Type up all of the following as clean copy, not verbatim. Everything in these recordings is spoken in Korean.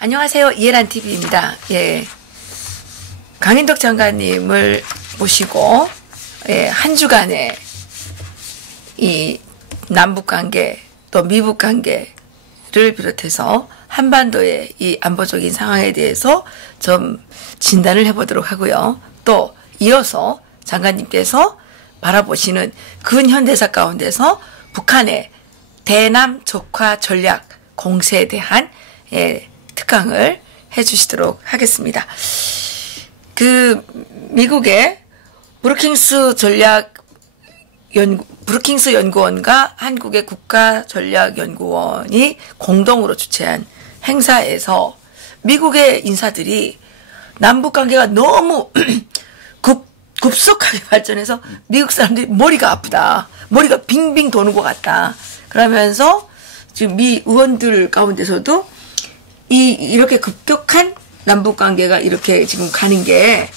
안녕하세요. 이해란TV입니다. 예. 강인덕 장관님을 모시고, 예, 한 주간의 이 남북관계 또 미북관계를 비롯해서 한반도의 이 안보적인 상황에 대해서 좀 진단을 해보도록 하고요. 또 이어서 장관님께서 바라보시는 근현대사 가운데서 북한의 대남 적화 전략 공세에 대한 특강을 해주시도록 하겠습니다. 미국의 브루킹스 연구원과 한국의 국가전략연구원이 공동으로 주최한 행사에서 미국의 인사들이 남북관계가 너무 급속하게 발전해서 미국 사람들이 머리가 아프다. 머리가 빙빙 도는 것 같다. 그러면서 지금 미 의원들 가운데서도 이렇게 급격한 남북관계가 이렇게 지금 가는 게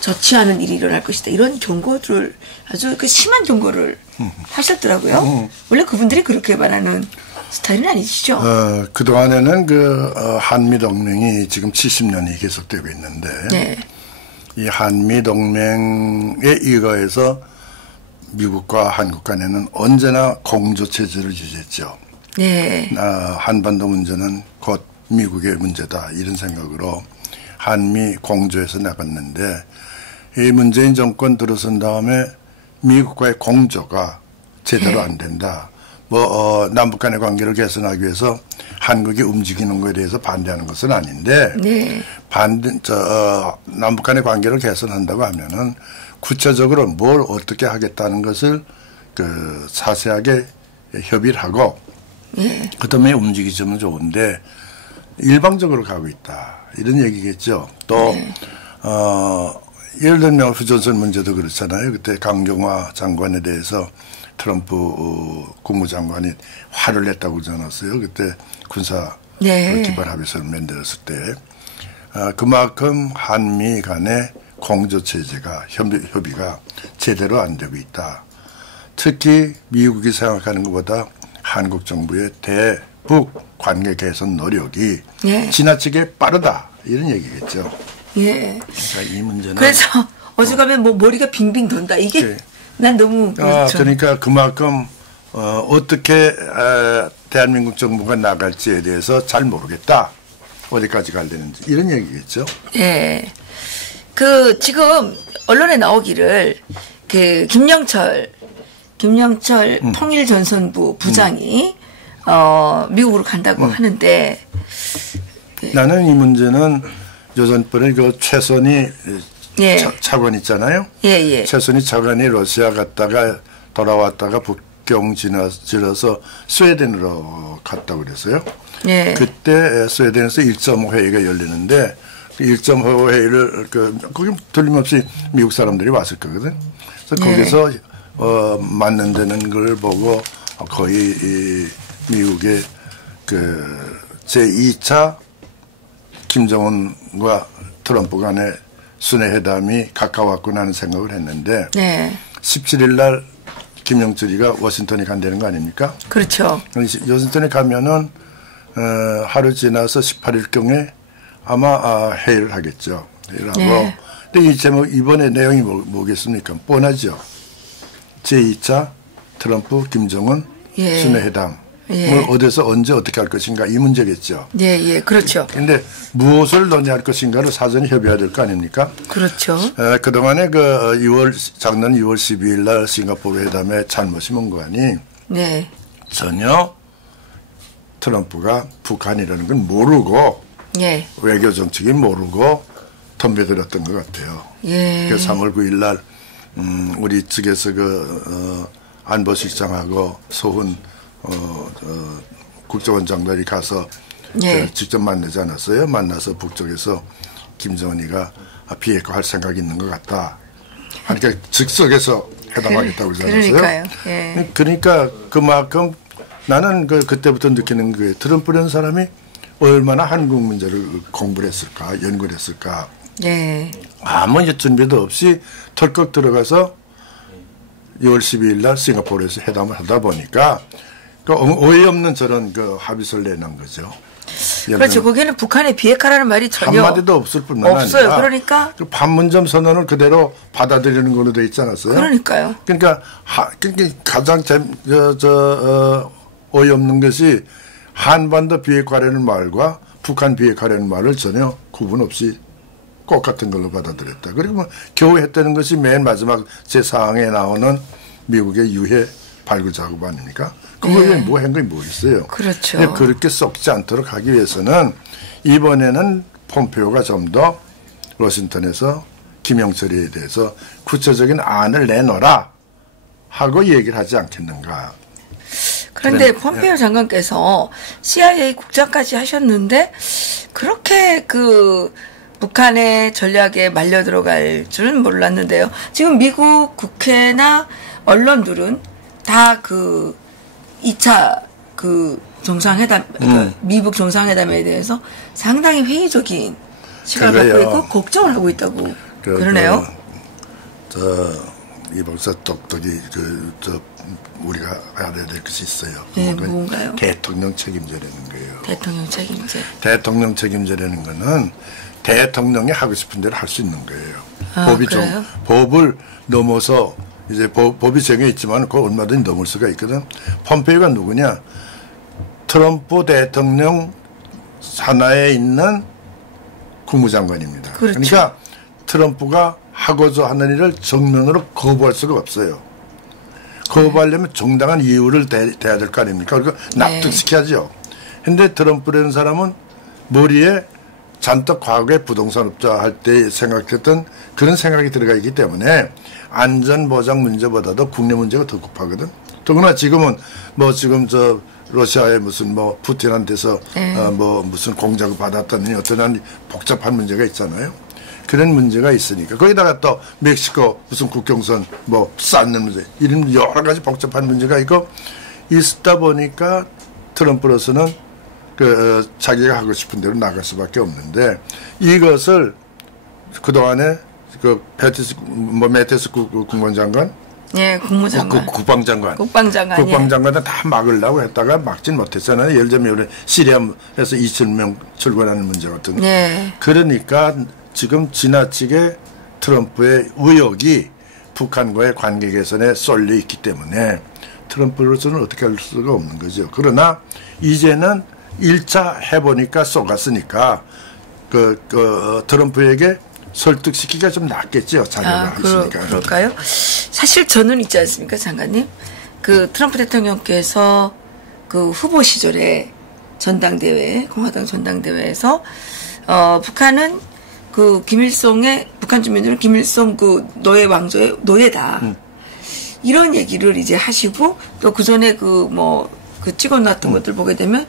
좋지 않은 일이 일어날 것이다. 이런 경고를 아주 심한 경고를 하셨더라고요. 원래 그분들이 그렇게 말하는 스타일은 아니시죠? 그동안에는 한미동맹이 지금 70년이 계속되고 있는데, 네. 이 한미동맹에 의거해서 미국과 한국 간에는 언제나 공조체제를 유지했죠. 네. 한반도 문제는 곧 미국의 문제다. 이런 생각으로 한미 공조해서 나갔는데, 이 문재인 정권 들어선 다음에 미국과의 공조가 제대로 안 된다. 남북 간의 관계를 개선하기 위해서 한국이 움직이는 것에 대해서 반대하는 것은 아닌데, 네. 남북 간의 관계를 개선한다고 하면은 구체적으로 뭘 어떻게 하겠다는 것을 자세하게 협의를 하고, 네. 그 다음에 움직이시면 좋은데, 일방적으로 가고 있다. 이런 얘기겠죠. 또, 네. 예를 들면 휴전선 문제도 그렇잖아요. 그때 강경화 장관에 대해서 트럼프 국무장관이 화를 냈다고 그러지 않았어요. 그때 군사 네. 기반 합의서를 만들었을 때. 그만큼 한미 간의 공조체제가 협의가 제대로 안 되고 있다. 특히 미국이 생각하는 것보다 한국 정부의 대북 관계 개선 노력이 네. 지나치게 빠르다. 이런 얘기겠죠. 예. 그러니까 이 문제는. 그래서 어지간하면 머리가 빙빙 돈다. 이게 네. 난 너무. 그렇죠. 그러니까 그만큼 어떻게 대한민국 정부가 나갈지에 대해서 잘 모르겠다. 어디까지 갈려는지 이런 얘기겠죠. 예. 지금 언론에 나오기를 김영철 통일전선부 부장이 미국으로 간다고 하는데. 나는 이 문제는 조선번에 최선희 예. 차관 있잖아요. 예. 최선희 차관이 러시아 갔다가 돌아왔다가 북경 지나서 스웨덴으로 갔다고 그랬어요. 예. 그때 스웨덴에서 1.5 회의가 열리는데 1.5 회의를 거기 틀림없이 미국 사람들이 왔을 거거든. 그래서 예. 거기서 맞는다는 걸 보고 거의 미국의 제2차 김정은과 트럼프 간의 순회회담이 가까웠구나 하는 생각을 했는데 네. 17일 날 김영철이가 워싱턴에 간다는 거 아닙니까? 그렇죠. 워싱턴에 가면은 하루 지나서 18일경에 아마 회의를 하겠죠. 회의를 하고. 네. 근데 이 제목 이번에 내용이 뭐겠습니까? 뻔하죠. 제2차 트럼프 김정은 예. 순회회담. 예. 어디서 언제 어떻게 할 것인가 이 문제겠죠. 예, 그렇죠. 근데 무엇을 논의할 것인가를 사전에 협의해야 될 거 아닙니까? 그렇죠. 그동안에 작년 2월 12일 날 싱가포르 회담에 잘못이 뭔 아니? 네. 전혀 트럼프가 북한이라는 건 모르고 예. 외교 정책이 모르고 덤벼들었던 것 같아요. 예. 그래서 3월 9일 날 우리 측에서 안보실장하고 소훈 국정원장들이 가서 예. 직접 만나지 않았어요. 만나서 북쪽에서 김정은이가 비핵화 할 생각이 있는 것 같다. 그러니까 즉석에서 회담하겠다고 그러지 않았어요. 그러니까요. 예. 그러니까 그만큼 나는 그때부터 느끼는 게 트럼프라는 사람이 얼마나 한국 문제를 공부를 했을까, 연구를 했을까. 네. 아무 준비도 없이 털컥 들어가서 6월 12일 날 싱가포르에서 회담을 하다 보니까 어이없는 저런 합의서를 내놓은 거죠. 그렇죠. 거기는 북한의 비핵화라는 말이 전혀 한마디도 없을 뿐만 없어요. 아니라 그러니까 판문점 선언을 그대로 받아들이는 걸로 돼 있지 않았어요? 그러니까요. 그러니까 가장 어이없는 것이 한반도 비핵화라는 말과 북한 비핵화라는 말을 전혀 구분 없이 똑같은 걸로 받아들였다. 그리고 뭐 겨우 했다는 것이 맨 마지막 제4항에 나오는 미국의 유해 발굴 작업 아닙니까? 그거 외에 뭐 한 게 뭐 있어요? 그렇죠. 그렇게 썩지 않도록 하기 위해서는 이번에는 폼페오가 좀 더 워싱턴에서 김영철에 대해서 구체적인 안을 내놓으라 하고 얘기를 하지 않겠는가. 그런데 폼페오 장관께서 CIA 국장까지 하셨는데 그렇게 북한의 전략에 말려 들어갈 줄은 몰랐는데요. 지금 미국 국회나 언론들은 다 2차 정상회담, 미북 정상회담에 대해서 상당히 회의적인 시각을 갖고 있고 걱정을 하고 있다고 그러네요. 이 박사 똑똑히 우리가 알아야 될 것이 있어요. 네, 뭔가요? 대통령 책임제라는 거예요. 대통령 책임제. 대통령 책임제라는 거는 대통령이 하고 싶은 대로 할 수 있는 거예요. 법을 넘어서 이제 법이 정해 있지만 그거 얼마든지 넘을 수가 있거든. 폼페이오가 누구냐? 트럼프 대통령 산하에 있는 국무장관입니다. 그렇죠. 그러니까 트럼프가 하고자 하는 일을 정면으로 거부할 수가 없어요. 거부하려면 정당한 이유를 대야 될 거 아닙니까? 그러니까 납득시켜야죠. 근데 트럼프라는 사람은 머리에 잔뜩 과거에 부동산 업자 할 때 생각했던 그런 생각이 들어가 있기 때문에 안전보장 문제보다도 국내 문제가 더 급하거든. 더구나 지금은 지금 러시아의 무슨 푸틴한테서 무슨 공작을 받았다니 어떤 복잡한 문제가 있잖아요. 그런 문제가 있으니까 거기다가 또 멕시코 무슨 국경선 쌓는 문제 이런 여러 가지 복잡한 문제가 있고 있다 보니까 트럼프로서는 자기가 하고 싶은 대로 나갈 수밖에 없는데 이것을 그동안에 메테스 국무장관 예, 국무장관. 국방장관은 다 막으려고 했다가 막진 못했잖아요. 예를 들면 시리아에서 2,000명 출근하는 문제 같은 거. 네. 그러니까 지금 지나치게 트럼프의 의욕이 북한과의 관계 개선에 쏠려 있기 때문에 트럼프로서는 어떻게 할 수가 없는 거죠. 그러나 이제는 1차 해보니까 쏘갔으니까 트럼프에게 설득시키기가 좀 낫겠죠. 자료가 있으니까. 그럴까요? 사실 저는 있지 않습니까, 장관님? 트럼프 대통령께서 후보 시절에 공화당 전당대회에서 북한은 북한 주민들은 김일성 노예 왕조의 노예다. 이런 얘기를 이제 하시고 또 그 전에 찍어놨던 것들 보게 되면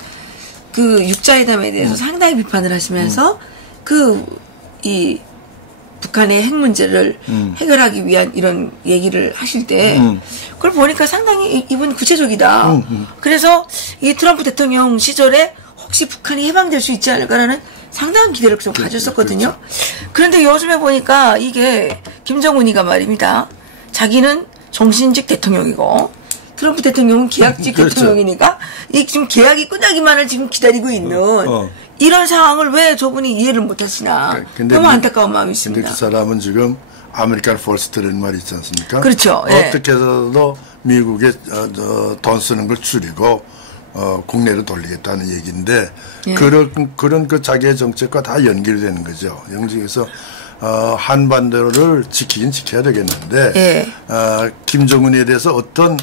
육자회담에 대해서 상당히 비판을 하시면서 북한의 핵 문제를 해결하기 위한 이런 얘기를 하실 때 그걸 보니까 상당히 이분 구체적이다. 그래서 이 트럼프 대통령 시절에 혹시 북한이 해방될 수 있지 않을까라는 상당한 기대를 좀 가졌었거든요. 그런데 요즘에 보니까 이게 김정은이가 말입니다. 자기는 정신직 대통령이고 트럼프 대통령은 계약직 대통령이니까 지금 계약이 끝나기만을 지금 기다리고 있는 이런 상황을 왜 저분이 이해를 못하시나 너무 안타까운 마음이 있습니다. 근데 그 사람은 지금 아메리칸 퍼스트라는 말이 있지 않습니까? 그렇죠. 어떻게 해서도 미국에 돈 쓰는 걸 줄이고 국내로 돌리겠다는 얘기인데 그런 자기의 정책과 다 연결되는 거죠. 영직에서 한반도를 지키긴 지켜야 되겠는데 김정은에 대해서 어떤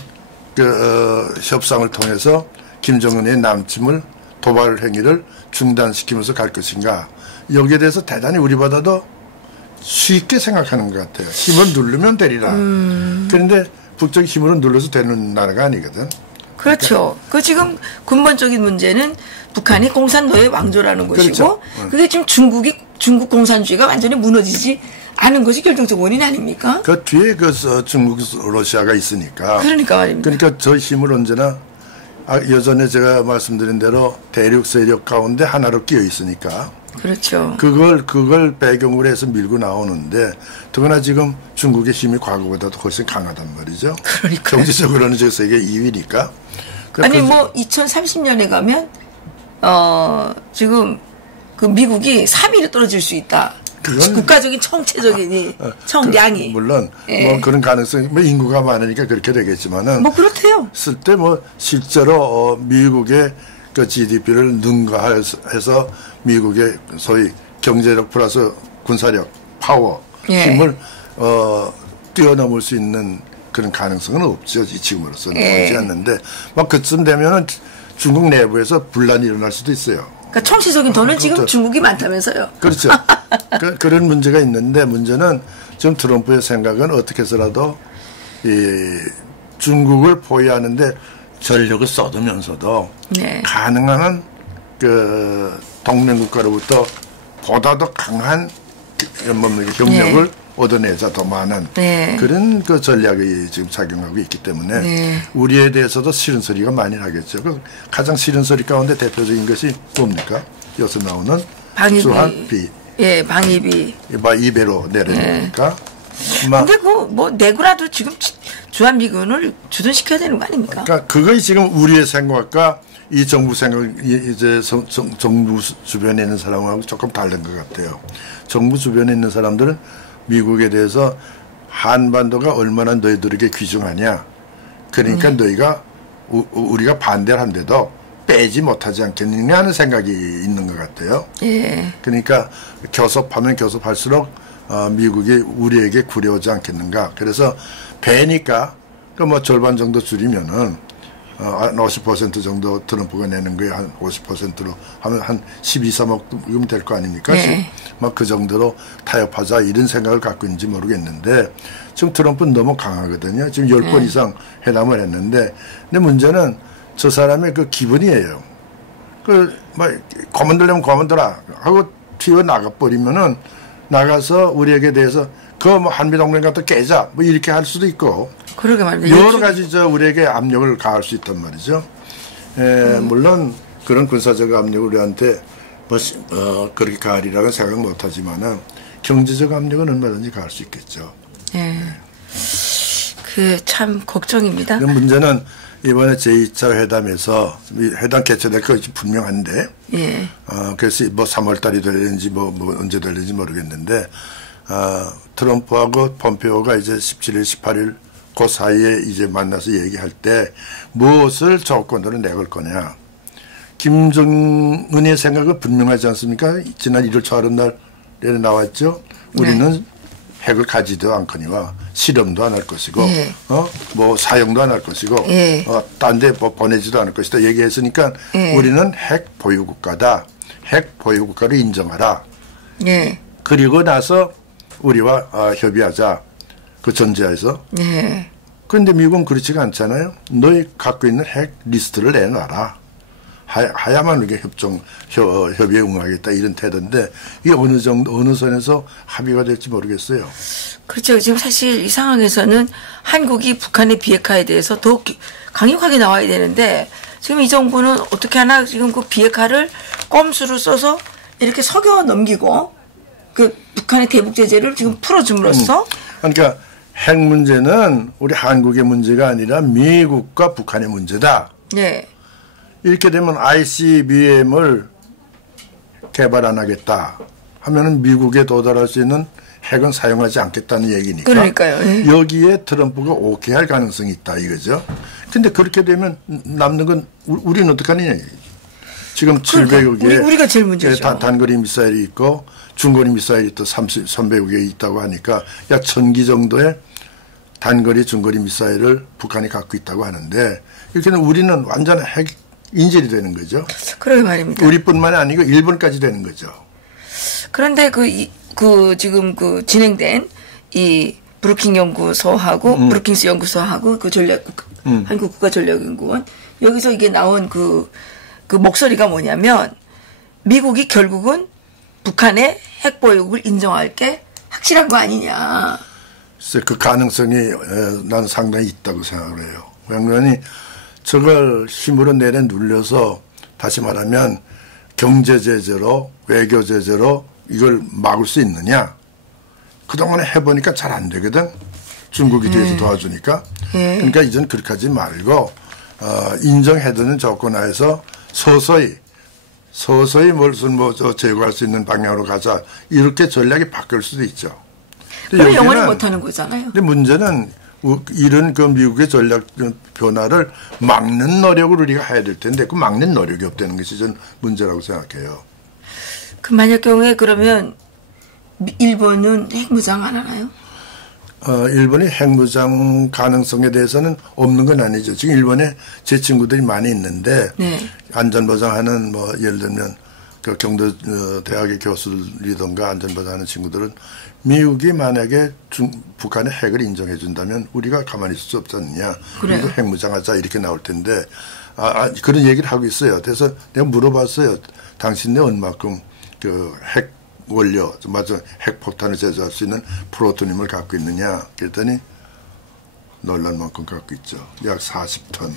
협상을 통해서 김정은의 남침을 도발 행위를 중단시키면서 갈 것인가. 여기에 대해서 대단히 우리보다도 쉽게 생각하는 것 같아요. 힘을 누르면 되리라. 그런데 북쪽이 힘으로 눌러서 되는 나라가 아니거든. 그렇죠. 지금 근본적인 문제는 북한이 공산노예 왕조라는 것이고 그렇죠. 그게 지금 중국 공산주의가 완전히 무너지지 않은 것이 결정적 원인 아닙니까? 그 뒤에 중국 러시아가 있으니까. 그러니까 말입니다. 그러니까 저 힘을 언제나 여전히 제가 말씀드린 대로 대륙 세력 가운데 하나로 끼어 있으니까. 그렇죠. 그걸 배경으로 해서 밀고 나오는데, 더구나 지금 중국의 힘이 과거보다도 훨씬 강하단 말이죠. 그러니까. 경제적으로는 저 세계 2위니까. 아니, 뭐, 2030년에 가면, 지금, 그 미국이 3위로 떨어질 수 있다. 국가적인 총체적인 총량이. 물론, 뭐 그런 가능성이, 뭐 인구가 많으니까 그렇게 되겠지만은. 뭐 그렇대요. 쓸 때 뭐 실제로 미국의 그 GDP를 능가해서 미국의 소위 경제력 플러스 군사력, 파워, 힘을 뛰어넘을 수 있는 그런 가능성은 없죠. 지금으로서는 보이지 않는데, 막 그쯤 되면은 중국 내부에서 분란이 일어날 수도 있어요. 그러니까 총체적인 돈은 지금 중국이 많다면서요. 그렇죠. 그런 문제가 있는데, 문제는 지금 트럼프의 생각은 어떻게 해서라도 이 중국을 포위하는데 전력을 쏟으면서도 가능한 그 동맹국가로부터 보다 더 강한 협력을 얻어내자 더 많은 그런 그 전략이 지금 작용하고 있기 때문에 우리에 대해서도 싫은 소리가 많이 나겠죠. 그 가장 싫은 소리 가운데 대표적인 것이 뭡니까? 여기서 나오는 방위비. 예, 방위비. 2배로 내려니까. 근데 뭐 내고라도 지금 주한미군을 주둔시켜야 되는 거 아닙니까? 그러니까 그것이 지금 우리의 생각과 이 정부 생각, 이제 정부 주변에 있는 사람하고 조금 다른 것 같아요. 정부 주변에 있는 사람들은 미국에 대해서 한반도가 얼마나 너희들에게 귀중하냐. 그러니까 너희가 우리가 반대를 한데도 빼지 못하지 않겠느냐 하는 생각이 있는 것 같아요. 그러니까 교섭하면 교섭할수록 미국이 우리에게 구려오지 않겠는가. 그래서 배니까 그 뭐 절반 정도 줄이면은 50% 정도 트럼프가 내는 거에 한 50%로 하면 한 12, 3억이면 될 거 아닙니까? 막 그 정도로 타협하자 이런 생각을 갖고 있는지 모르겠는데 지금 트럼프는 너무 강하거든요. 지금 10번 이상 회담을 했는데 근데 문제는 저 사람의 그 기분이에요. 뭐 고만들려면 고만들라 하고 튀어나가 버리면은 나가서 우리에게 대해서 뭐 한미동맹 같은 깨자 뭐 이렇게 할 수도 있고 그러게 말입니다. 여러 가지 우리에게 압력을 가할 수 있단 말이죠. 물론 그런 군사적 압력을 우리한테 그렇게 가하리라고 생각 못하지만은 경제적 압력은 얼마든지 가할 수 있겠죠. 그 참 걱정입니다. 문제는 이번에 제2차 회담에서 회담 개최될 것이 분명한데 그래서 뭐 3월 달이 되는지 뭐 언제 되는지 모르겠는데 트럼프하고 폼페오가 이제 17일, 18일 그 사이에 이제 만나서 얘기할 때 무엇을 조건으로 내걸 거냐. 김정은의 생각은 분명하지 않습니까? 지난 1월 초하루 날에 나왔죠. 우리는 핵을 가지도 않거니와 실험도 안 할 것이고, 뭐 사용도 안 할 것이고, 딴 데 보내지도 않을 것이다 얘기했으니까 우리는 핵 보유국가다. 핵 보유국가를 인정하라. 그리고 나서 우리와 협의하자. 그 전제하에서. 그런데 미국은 그렇지가 않잖아요. 너희 갖고 있는 핵 리스트를 내놔라. 하야만 이게 협의에 응하겠다 이런 태도인데 이게 어느 선에서 합의가 될지 모르겠어요. 그렇죠. 지금 사실 이 상황에서는 한국이 북한의 비핵화에 대해서 더 강력하게 나와야 되는데 지금 이 정부는 어떻게 하나 지금 그 비핵화를 꼼수로 써서 이렇게 석여 넘기고 그 북한의 대북 제재를 지금 풀어줌으로써 그러니까 핵 문제는 우리 한국의 문제가 아니라 미국과 북한의 문제다. 이렇게 되면 ICBM을 개발 안 하겠다 하면은 미국에 도달할 수 있는 핵은 사용하지 않겠다는 얘기니까. 그러니까요. 여기에 트럼프가 오케이 할 가능성이 있다 이거죠. 근데 그렇게 되면 남는 건 우리는 어떡하느냐. 지금 700여 개 우리가 제일 문제죠. 단거리 미사일이 있고 중거리 미사일이 또 300여 개 있다고 하니까 약 1000기 정도의 단거리 중거리 미사일을 북한이 갖고 있다고 하는데 이렇게 되면 우리는 완전 핵 인질이 되는 거죠. 그러게 말입니다. 우리뿐만이 아니고 일본까지 되는 거죠. 그런데 지금 진행된 이 브루킹 연구소하고 브루킹스 연구소하고 그 한국 국가전략연구원 여기서 이게 나온 그 목소리가 뭐냐면 미국이 결국은 북한의 핵 보유국을 인정할 게 확실한 거 아니냐. 글쎄 그 가능성이 나는 상당히 있다고 생각을 해요. 왜냐하면 저걸 힘으로 눌려서 다시 말하면 경제 제재로 외교 제재로 이걸 막을 수 있느냐? 그동안에 해보니까 잘 안 되거든. 중국이 뒤에서 도와주니까. 그러니까 이젠 그렇게 하지 말고 인정해두는 조건 하에서 서서히 무슨 제거할 수 있는 방향으로 가자. 이렇게 전략이 바뀔 수도 있죠. 그럼 영원히 못하는 거잖아요. 근데 문제는 이런 그 미국의 전략 변화를 막는 노력을 우리가 해야 될 텐데 그 막는 노력이 없다는 것이 전 문제라고 생각해요. 그 만약 경우에 그러면 일본은 핵무장 안 하나요? 일본이 핵무장 가능성에 대해서는 없는 건 아니죠. 지금 일본에 제 친구들이 많이 있는데 안전보장하는 예를 들면 그 경도 대학의 교수들이던가 안전보장하는 친구들은 미국이 만약에 북한의 핵을 인정해 준다면 우리가 가만히 있을 수 없지 않느냐. 그래도 핵무장하자 이렇게 나올 텐데 그런 얘기를 하고 있어요. 그래서 내가 물어봤어요. 당신네 얼마큼 그 핵 원료, 맞아, 핵폭탄을 제조할 수 있는 플루토늄을 갖고 있느냐. 그랬더니 놀랄 만큼 갖고 있죠. 약 40톤.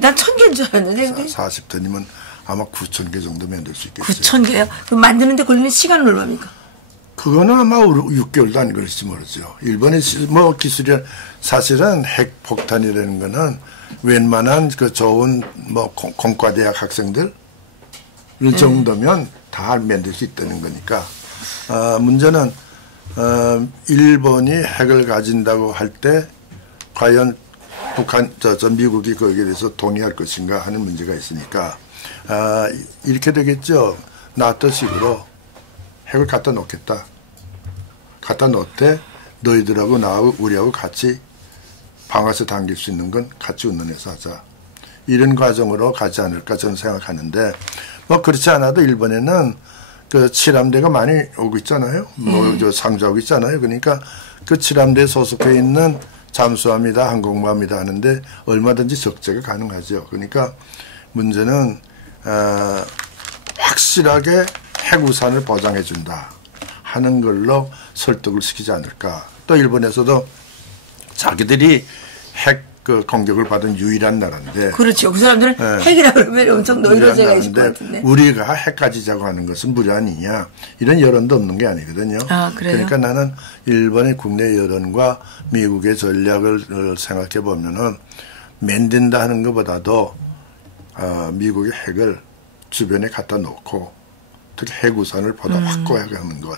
난 1000개인 줄 알았는데. 40톤이면 아마 9,000개 정도 만들 수 있겠죠. 9,000개요? 그럼 만드는데 걸리는 시간은 얼마입니까? 그거는 아마 6개월도 안 걸릴지 모르죠. 일본의 기술이 사실은 핵폭탄이라는 거는 웬만한 그 좋은 공과대학 학생들 정도면 다 만들 수 있다는 거니까. 문제는 일본이 핵을 가진다고 할 때 과연 미국이 거기에 대해서 동의할 것인가 하는 문제가 있으니까 이렇게 되겠죠. 나토식으로 핵을 갖다 놓겠다. 갖다 놓되 너희들하고 나하고 우리하고 같이 방아쇠 당길 수 있는 건 같이 운운해서 하자. 이런 과정으로 가지 않을까 저는 생각하는데 그렇지 않아도 일본에는 그 칠함대가 많이 오고 있잖아요. 상주하고 있잖아요. 그러니까 그 칠함대에 소속해 있는 잠수함이다, 항공모함이다 하는데 얼마든지 적재가 가능하죠. 그러니까 문제는 확실하게 핵우산을 보장해 준다 하는 걸로 설득을 시키지 않을까. 또 일본에서도 자기들이 핵 공격을 받은 유일한 나라인데. 그렇죠. 그 사람들은 핵이라 그러면 엄청 노이로제가 있을 것 같은데. 우리가 핵 가지자고 하는 것은 무리 아니냐. 이런 여론도 없는 게 아니거든요. 그래요? 그러니까 나는 일본의 국내 여론과 미국의 전략을 생각해 보면은 만든다 하는 것보다도 미국의 핵을 주변에 갖다 놓고 특히 핵우산을 보다 확고하게 하는 것.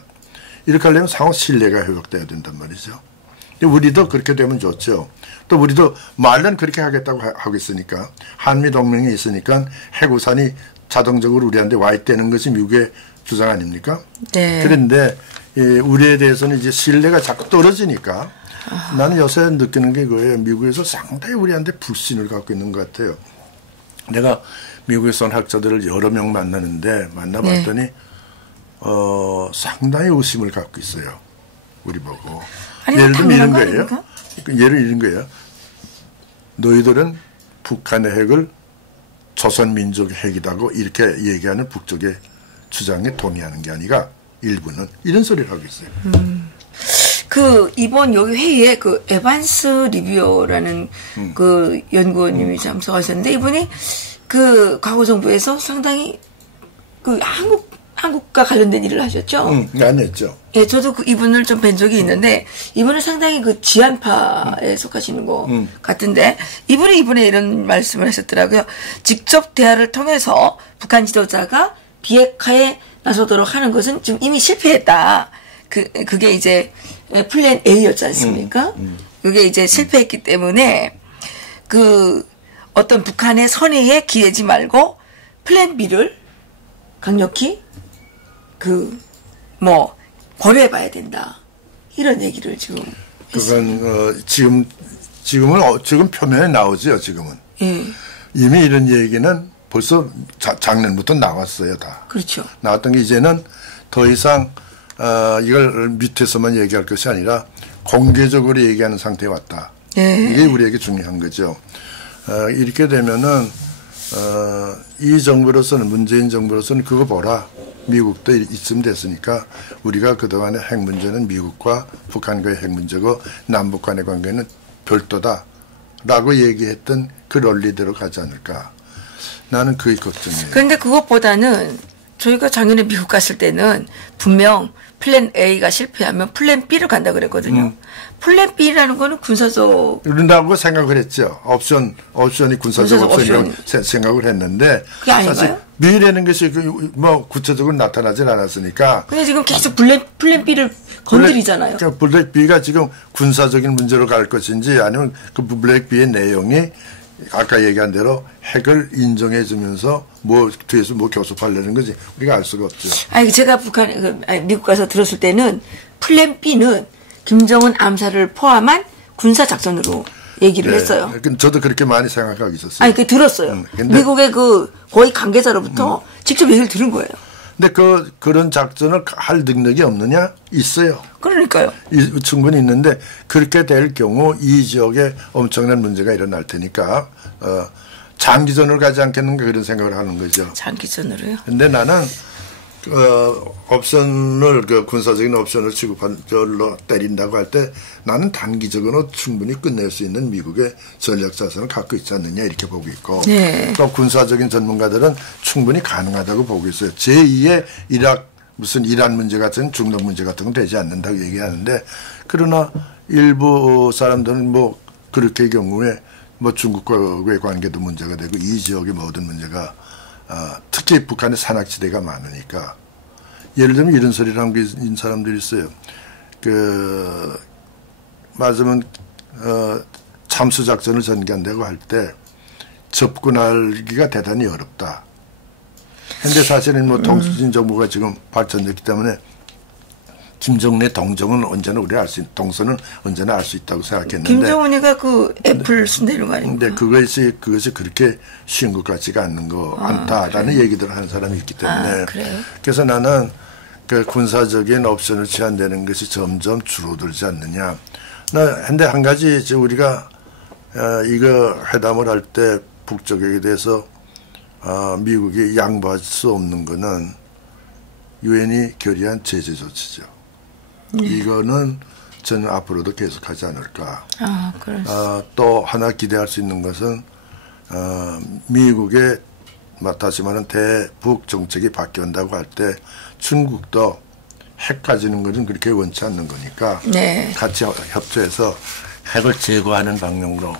이렇게 하려면 상호 신뢰가 회복돼야 된단 말이죠. 우리도 그렇게 되면 좋죠. 또 우리도 말은 그렇게 하겠다고 하고 있으니까 한미동맹이 있으니까 핵우산이 자동적으로 우리한테 와 있다는 것이 미국의 주장 아닙니까? 네. 그런데 우리에 대해서는 이제 신뢰가 자꾸 떨어지니까 나는 요새 느끼는 게 그거예요. 미국에서 상당히 우리한테 불신을 갖고 있는 것 같아요. 내가 미국에서 온 학자들을 여러 명 만나는데 만나봤더니 상당히 의심을 갖고 있어요. 우리 보고. 예를 들면 이런 거예요. 예를 이런 거예요. 너희들은 북한의 핵을 조선민족의 핵이라고 이렇게 얘기하는 북쪽의 주장에 동의하는 게 아니라 일부는 이런 소리를 하고 있어요. 이번 여기 회의에 에반스 리뷰어라는 그 연구원님이 참석하셨는데 이분이 과거 정부에서 상당히 한국과 관련된 일을 하셨죠? 안 했죠. 예, 저도 이분을 좀 뵌 적이 있는데, 이분은 상당히 지한파에 속하시는 것 같은데, 이분이 이번에 이런 말씀을 하셨더라고요. 직접 대화를 통해서 북한 지도자가 비핵화에 나서도록 하는 것은 지금 이미 실패했다. 그게 이제 플랜 A였지 않습니까? 그게 이제 실패했기 때문에, 어떤 북한의 선의에 기대지 말고, 플랜 B를 강력히 고려해봐야 된다. 이런 얘기를 지금. 그건, 지금 표면에 나오죠, 지금은. 예. 이미 이런 얘기는 벌써 작년부터 나왔어요, 다. 그렇죠. 나왔던 게 이제는 더 이상, 이걸 밑에서만 얘기할 것이 아니라 공개적으로 얘기하는 상태에 왔다. 예. 이게 우리에게 중요한 거죠. 이렇게 되면은, 이 정부로서는, 문재인 정부로서는 그거 보라. 미국도 이쯤 됐으니까 우리가 그동안의 핵 문제는 미국과 북한과의 핵 문제고 남북 간의 관계는 별도다. 라고 얘기했던 그 논리대로 가지 않을까. 나는 그게 걱정이에요. 그런데 그것보다는 저희가 작년에 미국 갔을 때는 분명 플랜 A가 실패하면 플랜 B를 간다 그랬거든요. 플랜 B라는 거는 군사적. 그런다고 생각을 했죠. 옵션이 군사적 옵션이라고 생각을 했는데. 그게 아닌가요? 사실 미래라는 것이 뭐 구체적으로 나타나질 않았으니까. 근데 지금 계속 플랜 B를 건드리잖아요. 그러니까 블랙 B가 지금 군사적인 문제로 갈 것인지 아니면 그 블랙 B의 내용이 아까 얘기한 대로 핵을 인정해 주면서 뭐 뒤에서 뭐 교섭하려는 거지 우리가 알 수가 없죠. 아니 제가 미국 가서 들었을 때는 플랜 B는 김정은 암살을 포함한 군사 작전으로 얘기를 했어요. 저도 그렇게 많이 생각하고 있었어요. 아니 그 들었어요. 미국의 그 거의 관계자로부터 직접 얘기를 들은 거예요. 근데 그런 작전을 할 능력이 없느냐? 있어요. 그러니까요. 충분히 있는데 그렇게 될 경우 이 지역에 엄청난 문제가 일어날 테니까 장기전을 가지 않겠는가 그런 생각을 하는 거죠. 장기전으로요? 근데 나는 옵션을 군사적인 옵션을 취급한절로 때린다고 할 때 나는 단기적으로 충분히 끝낼 수 있는 미국의 전략 자산을 갖고 있지 않느냐 이렇게 보고 있고 네. 또 군사적인 전문가들은 충분히 가능하다고 보고 있어요. 제2의 이란 문제 같은 중동 문제 같은 건 되지 않는다고 얘기하는데 그러나 일부 사람들은 뭐 그렇게 경우에 뭐 중국과의 관계도 문제가 되고 이 지역의 모든 문제가 특히 북한의 산악지대가 많으니까 예를 들면 이런 소리를 하는 사람들이 있어요. 맞으면 참수작전을 전개한다고 할 때 접근하기가 대단히 어렵다. 근데 사실은 뭐 동수진 정부가 지금 발전됐기 때문에 김정은의 동정은 언제나 우리가 동서는 언제나 알 수 있다고 생각했는데. 김정은이가 그 애플 순대는 거 아닙니까? 근데 그것이 그렇게 쉬운 것 같지가 않다라는 그래요? 얘기들을 하는 사람이 있기 때문에. 그래요? 그래서 나는 그 군사적인 옵션을 취한다는 것이 점점 줄어들지 않느냐. 근데 한 가지 이제 우리가 이거 회담을 할 때 북쪽에 대해서 미국이 양보할 수 없는 거는 유엔이 결의한 제재 조치죠. 이거는 저는 앞으로도 계속하지 않을까. 또 하나 기대할 수 있는 것은 미국의 다시 말하는 대북 정책이 바뀐다고 할 때 중국도 핵 가지는 것은 그렇게 원치 않는 거니까 네. 같이 협조해서 핵을 제거하는 방향으로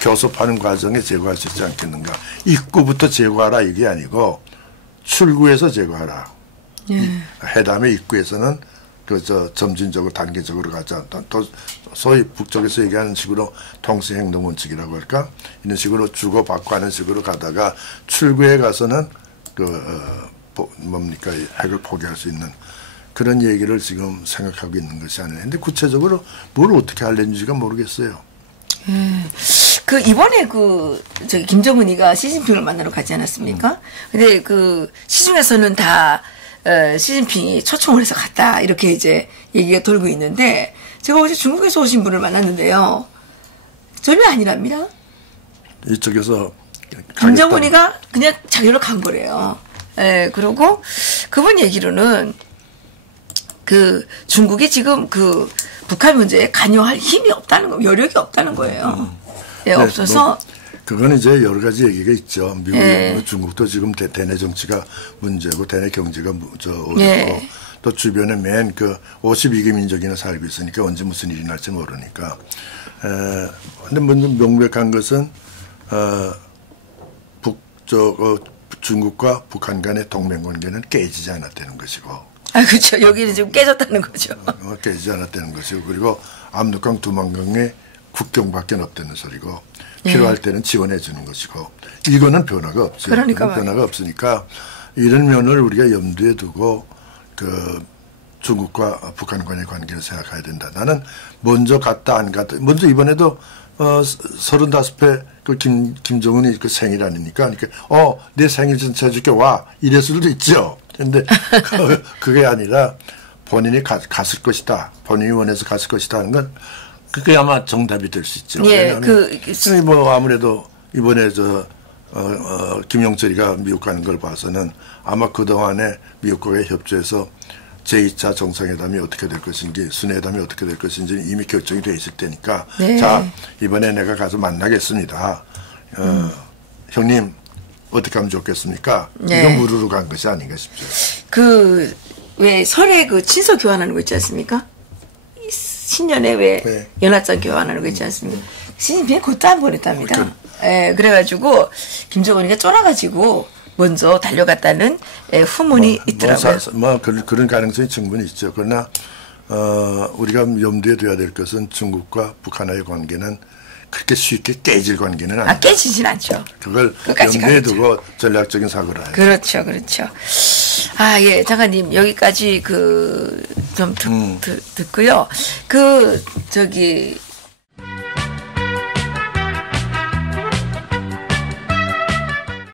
교섭하는 과정에 제거할 수 있지 않겠는가. 입구부터 제거하라 이게 아니고 출구에서 제거하라. 회담의 입구에서는 점진적으로 단계적으로 가자. 또 소위 북쪽에서 얘기하는 식으로 통수행동 원칙이라고 할까? 이런 식으로 주고받고 하는 식으로 가다가 출구에 가서는 핵을 포기할 수 있는 그런 얘기를 지금 생각하고 있는 것이 아니에요. 근데 구체적으로 뭘 어떻게 하려는지가 모르겠어요. 이번에 김정은이가 시진핑을 만나러 가지 않았습니까? 근데 시중에서는 다 시진핑이 초청을 해서 갔다 이렇게 이제 얘기가 돌고 있는데 제가 어제 중국에서 오신 분을 만났는데요. 전혀 아니랍니다. 이쪽에서 김정은이가 그냥 자기로 간 거래요. 그리고 그분 얘기로는 중국이 지금 북한 문제에 관여할 힘이 없다는 거, 여력이 없다는 거예요. 없어서. 그건 이제 여러 가지 얘기가 있죠. 미국, 중국도 지금 대내 정치가 문제고 대내 경제가 어렵고 또 주변에 맨 52개 민족이나 살고 있으니까 언제 무슨 일이 날지 모르니까. 근데 명백한 것은 중국과 북한 간의 동맹 관계는 깨지지 않았다는 것이고. 그렇죠. 여기는 지금 깨졌다는 거죠. 깨지지 않았다는 것이고 그리고 압록강 두만강의 국경밖에 없다는 소리고 필요할 때는 지원해 주는 것이고 이거는 변화가 없죠. 그러니까 변화가 없으니까 이런 면을 우리가 염두에 두고 중국과 북한 간의 관계를 생각해야 된다. 나는 먼저 갔다 안 갔다. 먼저 이번에도 35회 김정은이 생일 아닙니까? 그러니까 내 생일 전체 해줄게 와 이랬을 수도 있죠. 근데 그게 아니라 본인이 갔을 것이다. 본인이 원해서 갔을 것이다 하는 건 그게 아마 정답이 될 수 있죠. 아무래도 이번에 김영철이가 미국 가는 걸 봐서는 아마 그동안에 미국과의 협조해서 제2차 정상회담이 어떻게 될 것인지 순회담이 어떻게 될 것인지 이미 결정이 돼 있을 테니까 네. 자 이번에 내가 가서 만나겠습니다. 형님 어떻게 하면 좋겠습니까? 네. 이건 물으러 간 것이 아닌가 싶죠. 왜 설에 친서 교환하는 거 있지 않습니까? 신년에 왜 네. 연하장 교환하는 거 있지 않습니까? 시진핑이 그것도 안 보냈답니다. 그래가지고 김정은이가 쫄아가지고 먼저 달려갔다는 후문이 있더라고요. 그런 가능성이 충분히 있죠. 그러나 우리가 염두에 둬야 될 것은 중국과 북한의 관계는 그렇게 쉽게 깨질 관계는 아니에요. 깨지진 않죠. 그걸 염두에 두고 전략적인 사고를 해요. 그렇죠, 그렇죠. 예, 장관님 여기까지 좀 듣고요.